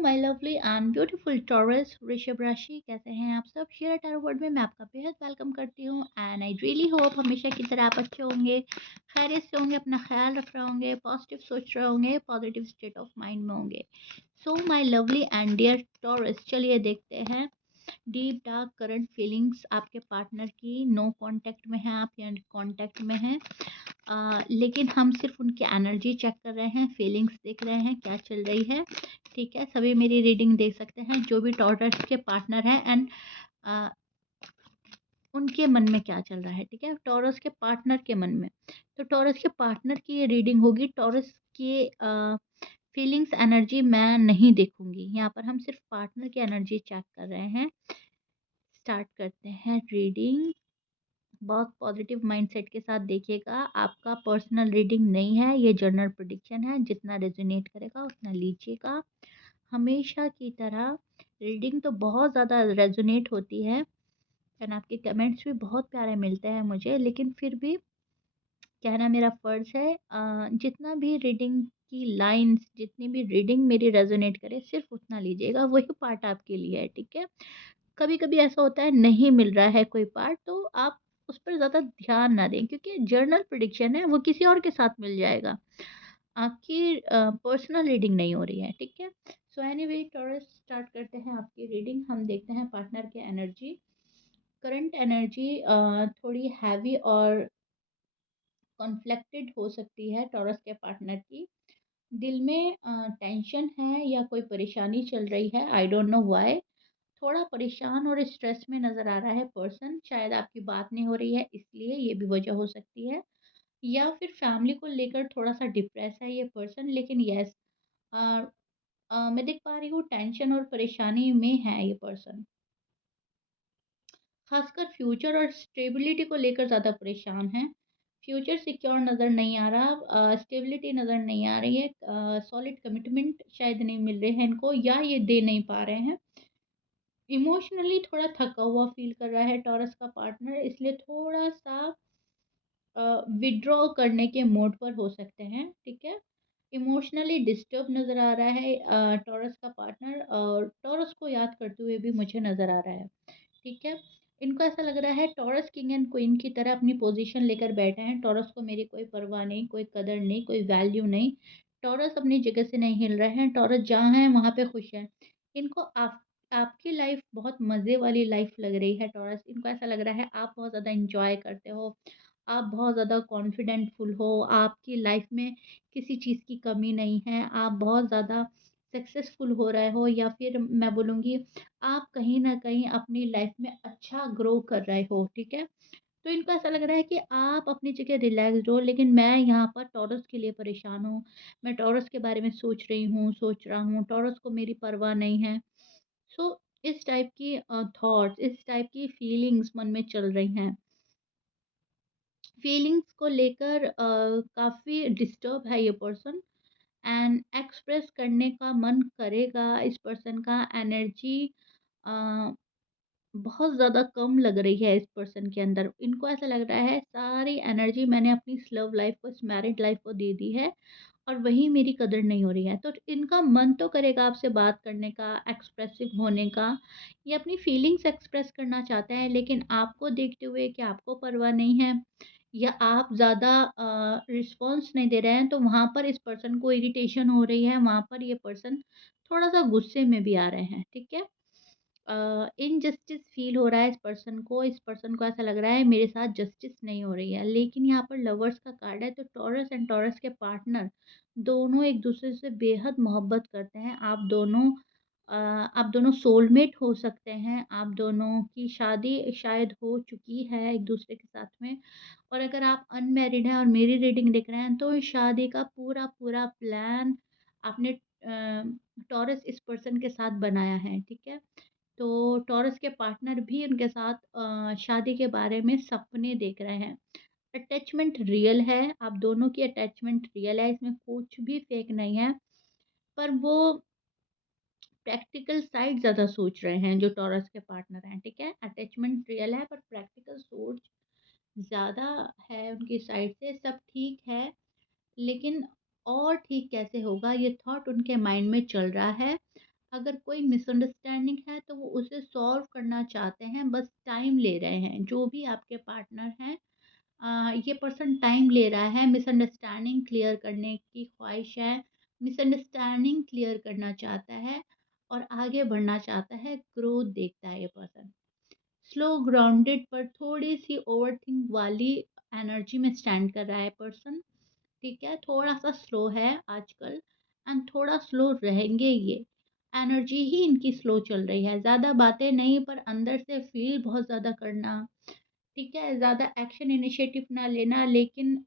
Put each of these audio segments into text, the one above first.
My lovely and beautiful taurus वृषभ राशि, कैसे हैं आप सब? शेयर टैरो वर्ड में मैं आपका बेहद वेलकम करती हूँ एंड आई रियली होप हमेशा की तरह आप अच्छे होंगे, खैरियत से होंगे, अपना ख्याल रख रहे होंगे, पॉजिटिव सोच रहे होंगे, पॉजिटिव स्टेट ऑफ माइंड में होंगे। So my lovely and dear Taurus, चलिए देखते हैं डीप डार्क करंट फीलिंग्स आपके पार्टनर की। नो कांटेक्ट में हैं आप या कांटेक्ट में हैं, लेकिन हम सिर्फ उनकी एनर्जी चेक कर रहे हैं, फीलिंग्स देख रहे हैं क्या चल रही है। ठीक है, सभी मेरी रीडिंग देख सकते हैं जो भी टॉरस के पार्टनर हैं एंड उनके मन में क्या चल रहा है। ठीक है, टॉरस के पार्टनर के मन में, तो टॉरस के पार्टनर की ये रीडिंग होगी। टॉरस की फीलिंग्स एनर्जी मैं नहीं देखूंगी यहाँ पर, हम सिर्फ पार्टनर की एनर्जी चेक कर रहे हैं। स्टार्ट करते हैं रीडिंग। बहुत पॉजिटिव माइंडसेट के साथ देखिएगा, आपका पर्सनल रीडिंग नहीं है, ये जनरल प्रेडिक्शन है। जितना रेजोनेट करेगा उतना लीजिएगा। हमेशा की तरह रीडिंग तो बहुत ज़्यादा रेजोनेट होती है एंड आपके कमेंट्स भी बहुत प्यारे मिलते हैं मुझे, लेकिन फिर भी कहना मेरा फ़र्ज़ है, जितना भी रीडिंग की लाइंस, जितनी भी रीडिंग मेरी रेजोनेट करे सिर्फ उतना लीजिएगा, वही पार्ट आपके लिए है। ठीक है, कभी कभी ऐसा होता है नहीं मिल रहा है कोई पार्ट, तो आप उस पर ज़्यादा ध्यान ना दें, क्योंकि जर्नल प्रिडिक्शन है, वो किसी और के साथ मिल जाएगा। आपकी पर्सनल रीडिंग नहीं हो रही है। ठीक है, सो एनीवे टॉरस, स्टार्ट करते हैं आपकी रीडिंग। हम देखते हैं पार्टनर की एनर्जी। करंट एनर्जी थोड़ी हैवी और कॉन्फ्लिक्टेड हो सकती है टॉरस के पार्टनर की। दिल में टेंशन है या कोई परेशानी चल रही है, आई डोंट नो व्हाई। थोड़ा परेशान और स्ट्रेस में नज़र आ रहा है पर्सन, शायद आपकी बात नहीं हो रही है इसलिए, ये भी वजह हो सकती है। या फिर फैमिली को लेकर थोड़ा सा डिप्रेस है ये पर्सन, लेकिन यस, मैं देख पा रही हूँ टेंशन और परेशानी में है ये पर्सन। खासकर फ्यूचर और स्टेबिलिटी को लेकर ज़्यादा परेशान है। फ्यूचर सिक्योर नज़र नहीं आ रहा, स्टेबिलिटी नज़र नहीं आ रही है, सॉलिड कमिटमेंट शायद नहीं मिल रहे हैं इनको, या ये दे नहीं पा रहे हैं। इमोशनली थोड़ा थका हुआ फील कर रहा है टॉरस का पार्टनर, इसलिए थोड़ा सा विड्रॉ करने के मोड पर हो सकते हैं। ठीक है, इमोशनली डिस्टर्ब नज़र आ रहा है टॉरस का पार्टनर, और टॉरस को याद करते हुए भी मुझे नज़र आ रहा है। ठीक है, इनको ऐसा लग रहा है टॉरस किंग एंड क्वीन की तरह अपनी पोजीशन लेकर बैठे हैं। टॉरस को मेरी कोई परवाह नहीं, कोई कदर नहीं, कोई वैल्यू नहीं। टॉरस अपनी जगह से नहीं हिल रहे हैं, टॉरस जहाँ हैं वहाँ पे खुश हैं। इनको आपकी लाइफ बहुत मज़े वाली लाइफ लग रही है टॉरस। इनको ऐसा लग रहा है आप बहुत ज़्यादा इंजॉय करते हो, आप बहुत ज़्यादा कॉन्फिडेंटफुल हो, आपकी लाइफ में किसी चीज़ की कमी नहीं है, आप बहुत ज़्यादा सक्सेसफुल हो रहे हो, या फिर मैं बोलूँगी आप कहीं न कहीं अपनी लाइफ में अच्छा ग्रो कर रहे हो। ठीक है? तो इनको ऐसा लग रहा है कि आप अपनी जगह रिलैक्स्ड हो, लेकिन मैं यहाँ पर टॉरस के लिए परेशान हूँ। मैं टॉरस के बारे में सोच रही हूँ, सोच रहा हूँ, टॉरस को मेरी परवाह नहीं है। सो इस टाइप की थॉट्स, इस टाइप की फीलिंग्स मन में चल रही हैं। फीलिंग्स को लेकर काफ़ी डिस्टर्ब है ये पर्सन एंड एक्सप्रेस करने का मन करेगा। इस पर्सन का एनर्जी अ, बहुत ज़्यादा कम लग रही है इस पर्सन के अंदर। इनको ऐसा लग रहा है सारी एनर्जी मैंने अपनी इस लव लाइफ को, इस मैरिड लाइफ को दे दी है और वही मेरी कदर नहीं हो रही है। तो इनका मन तो करेगा आपसे बात करने का, एक्सप्रेसिव होने का, ये अपनी फीलिंग्स एक्सप्रेस करना चाहते हैं, लेकिन आपको देखते हुए कि आपको परवाह नहीं है या आप ज़्यादा रिस्पॉन्स नहीं दे रहे हैं, तो वहाँ पर इस पर्सन को इरिटेशन हो रही है, वहाँ पर ये पर्सन थोड़ा-सा गुस्से में भी आ रहे हैं। ठीक है? इनजस्टिस फ़ील हो रहा है इस पर्सन को ऐसा लग रहा है मेरे साथ जस्टिस नहीं हो रही है। लेकिन यहाँ पर लवर्स का कार्ड है, तो टॉरस एंड टॉरस के पार्टनर दोनों एक-दूसरे से बेहद मोहब्बत करते हैं। आप दोनों सोलमेट हो सकते हैं, आप दोनों की शादी शायद हो चुकी है एक-दूसरे के साथ में। और अगर आप अनमैरिड हैं और मेरी रीडिंग देख रहे हैं, तो इस शादी का पूरा-पूरा प्लान आपने टॉरस इस पर्सन के साथ बनाया है। ठीक है? तो टॉरस के पार्टनर भी उनके साथ शादी के बारे में सपने देख रहे हैं। अटैचमेंट रियल है, आप दोनों की अटैचमेंट रियल है, इसमें कुछ भी फेक नहीं है। पर वो प्रैक्टिकल साइड ज़्यादा सोच रहे हैं जो टॉरस के पार्टनर हैं। ठीक है? अटैचमेंट रियल है पर प्रैक्टिकल सोच ज़्यादा है उनकी साइड से। सब ठीक है, लेकिन और ठीक कैसे होगा ये थॉट उनके माइंड में चल रहा है। अगर कोई मिसअंडरस्टैंडिंग है तो वो उसे सॉल्व करना चाहते हैं, बस टाइम ले रहे हैं। जो भी आपके पार्टनर हैं, ये पर्सन टाइम ले रहा है, मिसअंडरस्टैंडिंग क्लियर करने की ख्वाहिश है, मिसअंडरस्टैंडिंग क्लियर करना चाहता है और आगे बढ़ना चाहता है, ग्रोथ देखता है ये पर्सन। स्लो ग्राउंडेड पर थोड़ी-सी ओवरथिंक वाली एनर्जी में स्टैंड कर रहा है पर्सन, ठीक है? थोड़ा-सा स्लो है आजकल एंड थोड़ा स्लो रहेंगे ये। एनर्जी ही इनकी स्लो चल रही है, ज़्यादा बातें नहीं पर अंदर से फ़ील बहुत ज़्यादा करना, ठीक है? ज़्यादा एक्शन इनिशिएटिव ना लेना लेकिन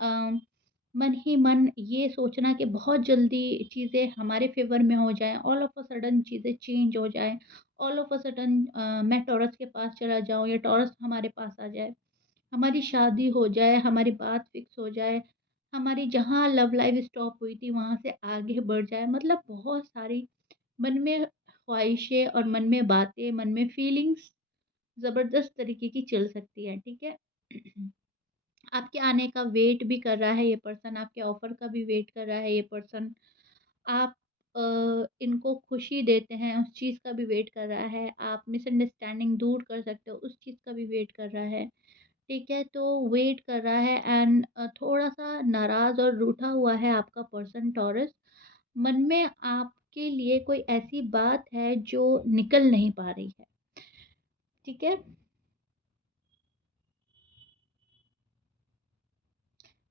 मन ही मन ये सोचना कि बहुत जल्दी चीज़ें हमारे फ़ेवर में हो जाएँ, ऑल ऑफ अ सडन चीज़ें चेंज हो जाएँ, ऑल ऑफ अ सडन मैं टॉरस के पास चला जाऊँ या टॉरस हमारे पास आ जाए, हमारी शादी हो जाए, हमारी बात फिक्स हो जाए, हमारी जहाँ लव लाइफ़ स्टॉप हुई थी वहाँ से आगे बढ़ जाए। मतलब बहुत सारी मन में ख्वाहिशें और मन में बातें, मन में फीलिंग्स ज़बरदस्त तरीके की चल सकती हैं, ठीक है? आपके आने का वेट भी कर रहा है ये पर्सन, आपके ऑफ़र का भी वेट कर रहा है ये पर्सन। आप इनको खुशी देते हैं, उस चीज़ का भी वेट कर रहा है। आप मिसअंडरस्टैंडिंग दूर कर सकते हो, उस चीज़ का भी वेट कर रहा है। ठीक है? तो वेट कर रहा है एंड थोड़ा-सा नाराज़ और रूठा हुआ है आपका पर्सन टॉरस। मन में आपके लिए कोई ऐसी बात है जो निकल नहीं पा रही है। ठीक है?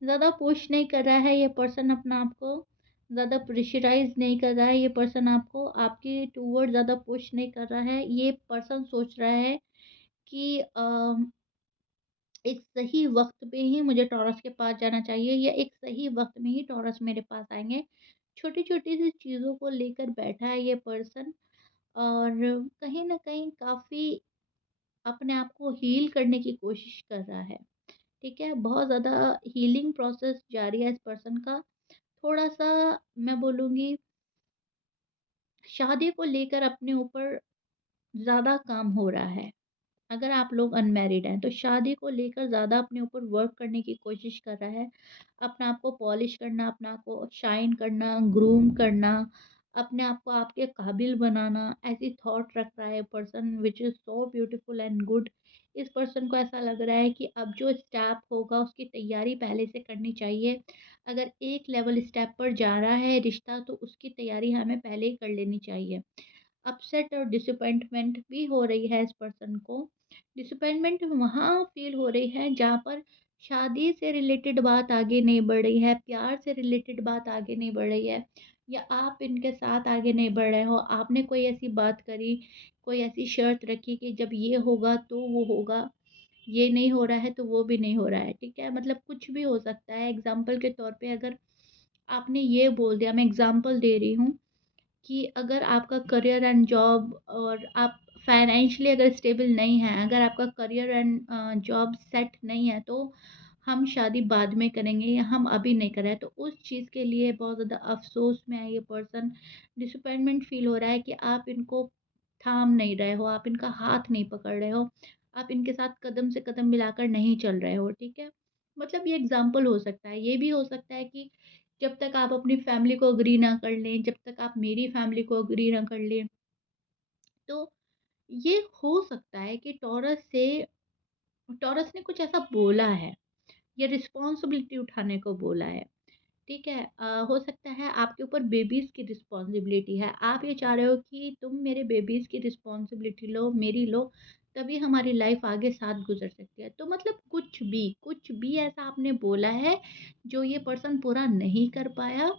ज़्यादा पुश नहीं कर रहा है ये पर्सन अपना आप को, ज़्यादा प्रेशराइज़ नहीं कर रहा है ये पर्सन आपको, आपके टुवर्ड्स ज़्यादा पुश नहीं कर रहा है। ये पर्सन सोच रहा है कि एक सही वक़्त पे ही मुझे टॉरस के पास जाना चाहिए या एक सही वक़्त में ही टॉरस मेरे पास आएँगे। छोटी-छोटी सी चीज़ों को लेकर बैठा है ये पर्सन और कहीं न कहीं काफ़ी अपने आप को हील करने की कोशिश कर रहा है। ठीक है? बहुत ज़्यादा हीलिंग प्रोसेस जारी है इस पर्सन का। थोड़ा-सा मैं बोलूँगी शादी को लेकर अपने ऊपर ज़्यादा काम हो रहा है। अगर आप लोग अनमैरिड हैं, तो शादी को लेकर ज़्यादा अपने ऊपर वर्क करने की कोशिश कर रहा है। अपने आप को पॉलिश करना, अपने आप को शाइन करना, ग्रूम करना, अपने आप को आपके काबिल बनाना, ऐसी थॉट रख रहा है person which is so beautiful and good. इस पर्सन को ऐसा लग रहा है कि अब जो स्टेप होगा उसकी तैयारी पहले से करनी चाहिए। अगर एक लेवल स्टेप पर जा रहा है रिश्ता तो उसकी तैयारी हमें पहले ही कर लेनी चाहिए। अपसेट और डिसअपॉइंटमेंट भी हो रही है इस पर्सन को। डिसअपॉइंटमेंट वहाँ फ़ील हो रही है जहाँ पर शादी से रिलेटेड बात आगे नहीं बढ़ रही है, प्यार से रिलेटेड बात आगे नहीं बढ़ रही है या आप इनके साथ आगे नहीं बढ़ रहे हो। आपने कोई ऐसी बात करी, कोई ऐसी शर्त रखी कि जब ये होगा तो वो होगा, ये नहीं हो रहा है तो वो भी नहीं हो रहा है, ठीक है? मतलब कुछ भी हो सकता है। एग्ज़ाम्पल के तौर पे अगर आपने ये बोल दिया, मैं एग्ज़ाम्पल दे रही हूँ कि अगर आपका करियर एंड जॉब और आप फाइनेंशियली अगर स्टेबल नहीं हैं, अगर आपका करियर एंड जॉब सेट नहीं है, तो हम शादी बाद में करेंगे या हम अभी नहीं कर रहे हैं। तो उस चीज़ के लिए बहुत ज़्यादा अफ़सोस में है ये पर्सन, डिसअपॉइंटमेंट फ़ील हो रहा है कि आप इनको थाम नहीं रहे हो, आप इनका हाथ नहीं पकड़ रहे हो, आप इनके साथ कदम से कदम मिलाकर नहीं चल रहे हो, ठीक है? मतलब ये एग्ज़ाम्पल हो सकता है, ये भी हो सकता है कि जब तक आप अपनी फैमिली को एग्री ना कर लें, जब तक आप मेरी फैमिली को एग्री ना कर लें, तो ये हो सकता है कि टॉरस ने कुछ ऐसा बोला है या रिस्पॉन्सिबिलिटी उठाने को बोला है, ठीक है? हो सकता है आपके ऊपर बेबीज़ की रिस्पॉन्सिबिलिटी है। आप ये चाह रहे हो कि तुम मेरे बेबीज़ की रिस्पॉन्सिबिलिटी लो, मेरी लो, तभी हमारी लाइफ़ आगे साथ गुज़र सकती है। तो मतलब कुछ भी ऐसा आपने बोला है, जो ये पर्सन पूरा नहीं कर पाया,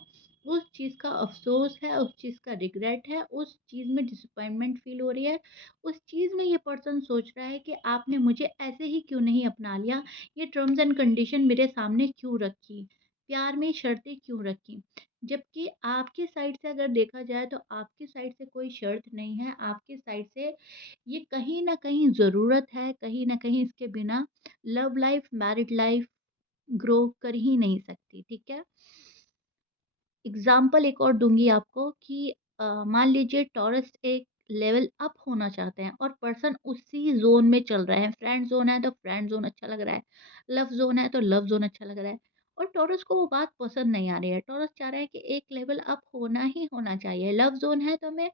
उस चीज़ का अफ़सोस है, उस चीज़ का रिग्रेट है, उस चीज़ में डिसअपॉइंटमेंट फ़ील हो रही है। उस चीज़ में ये पर्सन सोच रहा है कि आपने मुझे ऐसे ही क्यों नहीं अपना लिया, ये टर्म्स एंड कंडीशन मेरे सामने क्यों रखी? प्यार में शर्तें क्यों रखी? जबकि आपकी साइड से अगर देखा जाए तो आपकी साइड से कोई शर्त नहीं है, आपकी साइड से ये कहीं न कहीं ज़रूरत है, कहीं न कहीं इसके बिना love life, married life grow कर ही नहीं सकती, ठीक है? एग्ज़ाम्पल एक और दूँगी आपको कि मान लीजिए टॉरस एक लेवल अप होना चाहते हैं और पर्सन उसी ज़ोन में चल रहे हैं। फ्रेंड ज़ोन है तो फ्रेंड ज़ोन अच्छा लग रहा है, लव ज़ोन है तो लव ज़ोन अच्छा लग रहा है और टॉरस को वो बात पसंद नहीं आ रही है। टॉरस चाह रहा है कि एक लेवल अप होना ही होना चाहिए। लव ज़ोन है तो हमें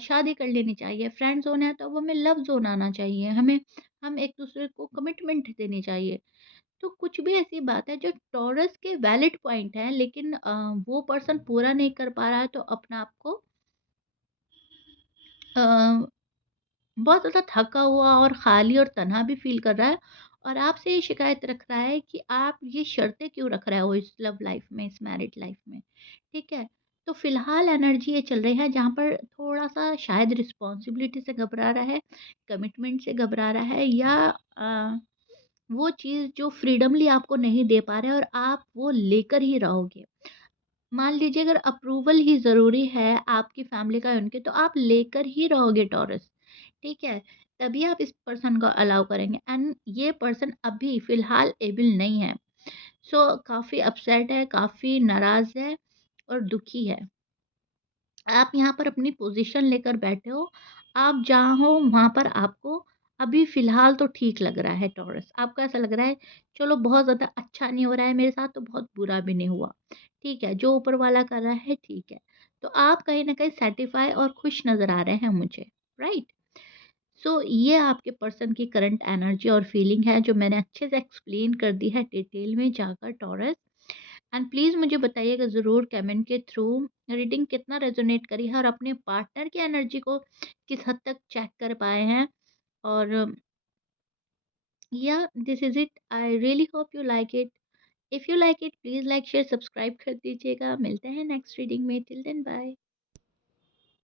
शादी कर लेनी चाहिए, फ्रेंड्स ज़ोन है तो वो हमें लव ज़ोन आना चाहिए, हमें हम एक-दूसरे को कमिटमेंट देनी चाहिए। तो कुछ भी ऐसी बात है जो टॉरस के वैलिड पॉइंट हैं, लेकिन वो पर्सन पूरा नहीं कर पा रहा है तो अपने आप को अ, बहुत ज़्यादा थका हुआ और खाली और तन्हा भी फ़ील कर रहा है और आपसे ये शिकायत रख रहा है कि आप ये शर्तें क्यों रख रहे हो इस लव लाइफ़ में, इस मैरिड लाइफ़ में, ठीक है? तो फ़िलहाल एनर्जी ये चल रही है जहाँ पर थोड़ा-सा शायद रिस्पॉन्सिबिलिटी से घबरा रहा है, कमिटमेंट से घबरा रहा है या अ, वो चीज़ जो फ्रीडमली आपको नहीं दे पा रहे और आप वो लेकर ही रहोगे। मान लीजिए अगर अप्रूवल ही ज़रूरी है आपकी फैमिली का उनके, तो आप लेकर ही रहोगे टॉरस, ठीक है? तभी आप इस पर्सन को अलाउ करेंगे एंड ये पर्सन अभी फ़िलहाल एबल नहीं है। सो काफ़ी अपसेट है, काफ़ी नाराज़ है और दुखी है। आप यहाँ पर अपनी पोज़ीशन लेकर बैठे हो, आप जहाँ हो वहाँ पर आपको अभी फ़िलहाल तो ठीक लग रहा है टॉरस। आपको ऐसा लग रहा है चलो बहुत ज़्यादा अच्छा नहीं हो रहा है मेरे साथ तो बहुत बुरा भी नहीं हुआ। ठीक है, जो ऊपर वाला कर रहा है ठीक है। तो आप कहीं न कहीं सैटिस्फाई और खुश नज़र आ रहे हैं मुझे, राइट? सो ये आपके पर्सन की करंट एनर्जी और फीलिंग है जो मैंने अच्छे से एक्सप्लेन कर दी है डिटेल में जाकर टॉरस। एंड प्लीज़ मुझे बताइएगा ज़रूर कमेंट के थ्रू रीडिंग कितना रेजोनेट करी है और अपने पार्टनर की एनर्जी को किस हद तक चेक कर पाए हैं और या this is it. I really hope you like it. If you like it please like share subscribe कर दीजिएगा। मिलते हैं नेक्स्ट रीडिंग में। Till then bye.